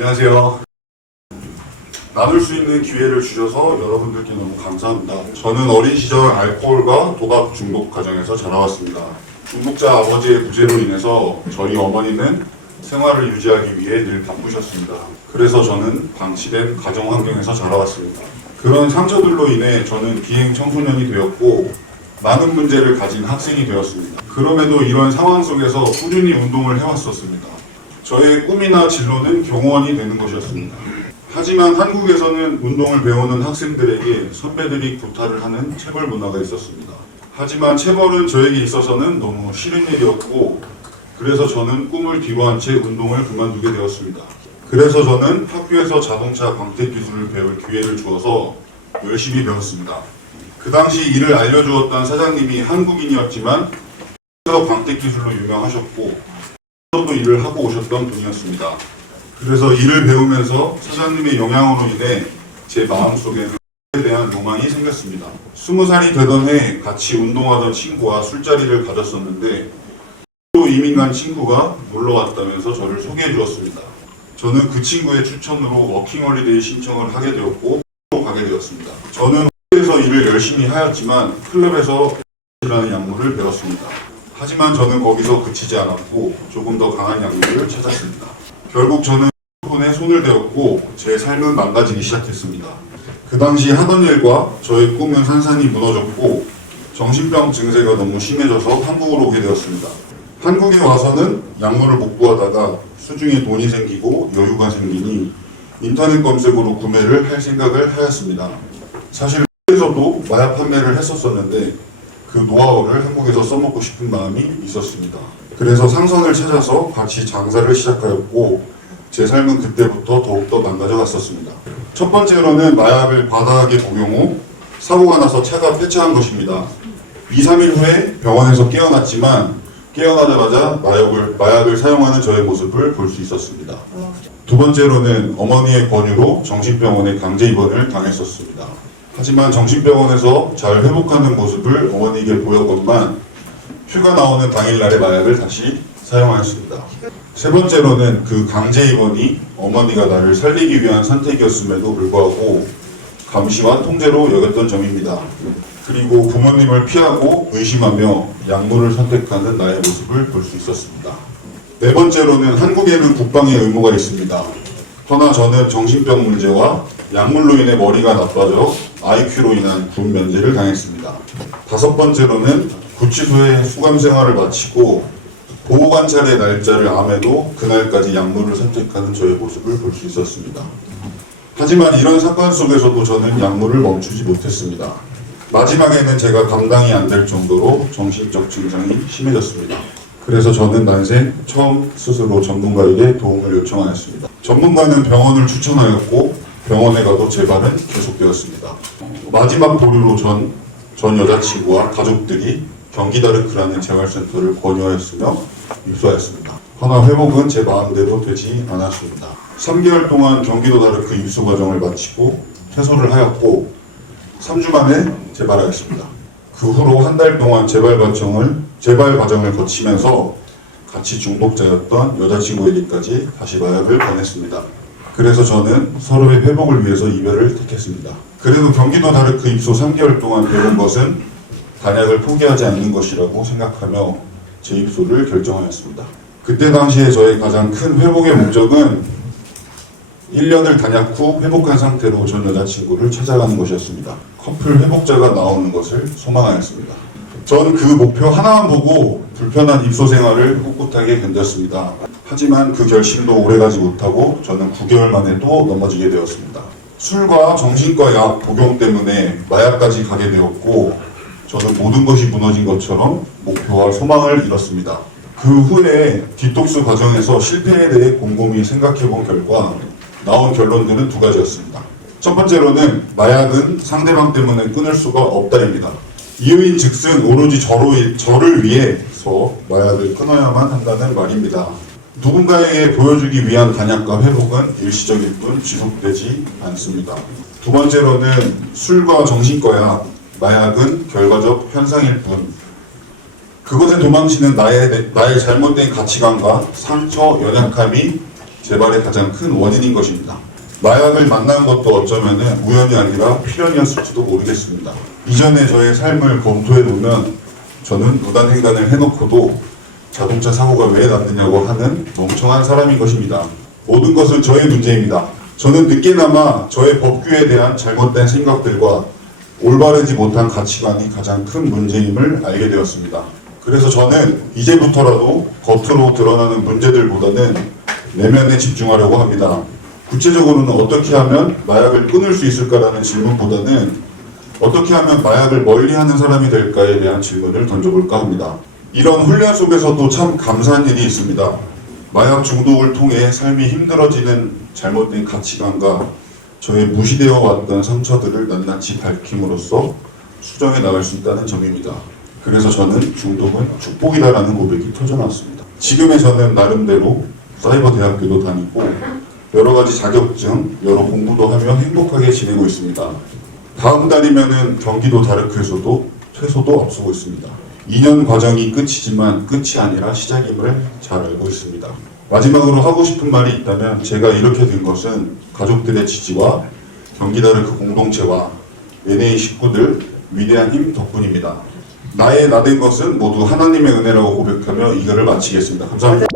안녕하세요. 나눌 수 있는 기회를 주셔서 여러분들께 너무 감사합니다. 저는 어린 시절 알코올과 도박 중독 가정에서 자라왔습니다. 중독자 아버지의 부재로 인해서 저희 어머니는 생활을 유지하기 위해 늘 바쁘셨습니다. 그래서 저는 방치된 가정 환경에서 자라왔습니다. 그런 상처들로 인해 저는 비행 청소년이 되었고 많은 문제를 가진 학생이 되었습니다. 그럼에도 이런 상황 속에서 꾸준히 운동을 해왔었습니다. 저의 꿈이나 진로는 경호원이 되는 것이었습니다. 하지만 한국에서는 운동을 배우는 학생들에게 선배들이 구타를 하는 체벌 문화가 있었습니다. 하지만 체벌은 저에게 있어서는 너무 싫은 일이었고 그래서 저는 꿈을 뒤로한 채 운동을 그만두게 되었습니다. 그래서 저는 학교에서 자동차 광택 기술을 배울 기회를 주어서 열심히 배웠습니다. 그 당시 이를 알려주었던 사장님이 한국인이었지만 광택 기술로 유명하셨고 도 일을 하고 오셨던 분이었습니다. 그래서 일을 배우면서 사장님의 영향으로 인해 제 마음속에는 에 대한 로망이 생겼습니다. 20살이 되던 해 같이 운동하던 친구와 술자리를 가졌었는데 또 이민 간 친구가 놀러 왔다면서 저를 소개해 주었습니다. 저는 그 친구의 추천으로 워킹홀리데이 신청을 하게 되었고 또 가게 되었습니다. 저는 호텔에서 일을 열심히 하였지만 클럽에서 라는 약물을 배웠습니다. 하지만 저는 거기서 그치지 않았고 조금 더 강한 약물을 찾았습니다. 결국 저는 손에 손을 대었고 제 삶은 망가지기 시작했습니다. 그 당시 하던 일과 저의 꿈은 산산이 무너졌고 정신병 증세가 너무 심해져서 한국으로 오게 되었습니다. 한국에 와서는 약물을 못 구하다가 수중에 돈이 생기고 여유가 생기니 인터넷 검색으로 구매를 할 생각을 하였습니다. 사실 한국에서도 마약 판매를 했었었는데 그 노하우를 한국에서 써먹고 싶은 마음이 있었습니다. 그래서 상선을 찾아서 같이 장사를 시작하였고 제 삶은 그때부터 더욱더 망가져 갔었습니다. 첫 번째로는 마약을 과다하게 복용 후 사고가 나서 차가 폐차한 것입니다. 2, 3일 후에 병원에서 깨어났지만 깨어나자마자 마약을 사용하는 저의 모습을 볼 수 있었습니다. 두 번째로는 어머니의 권유로 정신병원에 강제 입원을 당했었습니다. 하지만 정신병원에서 잘 회복하는 모습을 어머니에게 보였건만 휴가 나오는 당일날의 마약을 다시 사용하였습니다. 세 번째로는 그 강제 입원이 어머니가 나를 살리기 위한 선택이었음에도 불구하고 감시와 통제로 여겼던 점입니다. 그리고 부모님을 피하고 의심하며 약물을 선택하는 나의 모습을 볼 수 있었습니다. 네 번째로는 한국에는 국방의 의무가 있습니다. 허나 저는 정신병 문제와 약물로 인해 머리가 나빠져 IQ로 인한 군 면제를 당했습니다. 다섯 번째로는 구치소에 수감 생활을 마치고 보호관찰의 날짜를 암에도 그날까지 약물을 선택하는 저의 모습을 볼 수 있었습니다. 하지만 이런 사건 속에서도 저는 약물을 멈추지 못했습니다. 마지막에는 제가 감당이 안 될 정도로 정신적 증상이 심해졌습니다. 그래서 저는 난생 처음 스스로 전문가에게 도움을 요청하였습니다. 전문가는 병원을 추천하였고 병원에 가도 재발은 계속되었습니다. 마지막 보류로 전 여자친구와 가족들이 경기다르크라는 재활센터를 권유하였으며 입소하였습니다. 허나 회복은 제 마음대로 되지 않았습니다. 3개월 동안 경기도 다르크 입소 과정을 마치고 퇴소를 하였고 3주 만에 재발하였습니다. 그 후로 한 달 동안 재발 과정을 거치면서 같이 중독자였던 여자친구에게까지 다시 마약을 보냈습니다. 그래서 저는 서로의 회복을 위해서 이별을 택했습니다. 그래도 경기도 다르크 입소 3개월 동안 배운 것은 단약을 포기하지 않는 것이라고 생각하며 재입소를 결정하였습니다. 그때 당시에 저의 가장 큰 회복의 목적은 1년을 단약 후 회복한 상태로 전 여자친구를 찾아가는 것이었습니다. 커플 회복자가 나오는 것을 소망하였습니다. 전 그 목표 하나만 보고 불편한 입소 생활을 꿋꿋하게 견뎠습니다. 하지만 그 결심도 오래가지 못하고 저는 9개월 만에 또 넘어지게 되었습니다. 술과 정신과 약 복용 때문에 마약까지 가게 되었고 저는 모든 것이 무너진 것처럼 목표와 소망을 잃었습니다. 그 후에 디톡스 과정에서 실패에 대해 곰곰이 생각해 본 결과 나온 결론들은 두 가지였습니다. 첫 번째로는 마약은 상대방 때문에 끊을 수가 없다입니다. 이유인 즉슨 오로지 저를 위해서 마약을 끊어야만 한다는 말입니다. 누군가에게 보여주기 위한 단약과 회복은 일시적일 뿐 지속되지 않습니다. 두 번째로는 술과 정신과 약, 마약은 결과적 현상일 뿐 그것에 도망치는 나의 잘못된 가치관과 상처, 연약함이 재발의 가장 큰 원인인 것입니다. 마약을 만난 것도 어쩌면 우연이 아니라 필연이었을지도 모르겠습니다. 이전에 저의 삶을 검토해 보면 저는 무단횡단을 해놓고도 자동차 사고가 왜 났느냐고 하는 멍청한 사람인 것입니다. 모든 것은 저의 문제입니다. 저는 늦게나마 저의 법규에 대한 잘못된 생각들과 올바르지 못한 가치관이 가장 큰 문제임을 알게 되었습니다. 그래서 저는 이제부터라도 겉으로 드러나는 문제들보다는 내면에 집중하려고 합니다. 구체적으로는 어떻게 하면 마약을 끊을 수 있을까라는 질문보다는 어떻게 하면 마약을 멀리하는 사람이 될까에 대한 질문을 던져볼까 합니다. 이런 훈련 속에서도 참 감사한 일이 있습니다. 마약 중독을 통해 삶이 힘들어지는 잘못된 가치관과 저의 무시되어 왔던 상처들을 낱낱이 밝힘으로써 수정해 나갈 수 있다는 점입니다. 그래서 저는 중독은 축복이다라는 고백이 터져나왔습니다. 지금의 저는 나름대로 사이버 대학교도 다니고 여러 가지 자격증, 여러 공부도 하며 행복하게 지내고 있습니다. 다음 달이면은 경기도 다르크에서도 퇴소도 앞서고 있습니다. 2년 과정이 끝이지만 끝이 아니라 시작임을 잘 알고 있습니다. 마지막으로 하고 싶은 말이 있다면 제가 이렇게 된 것은 가족들의 지지와 경기다르크 공동체와 NA 식구들 위대한 힘 덕분입니다. 나의 나된 것은 모두 하나님의 은혜라고 고백하며 이 글을 마치겠습니다. 감사합니다.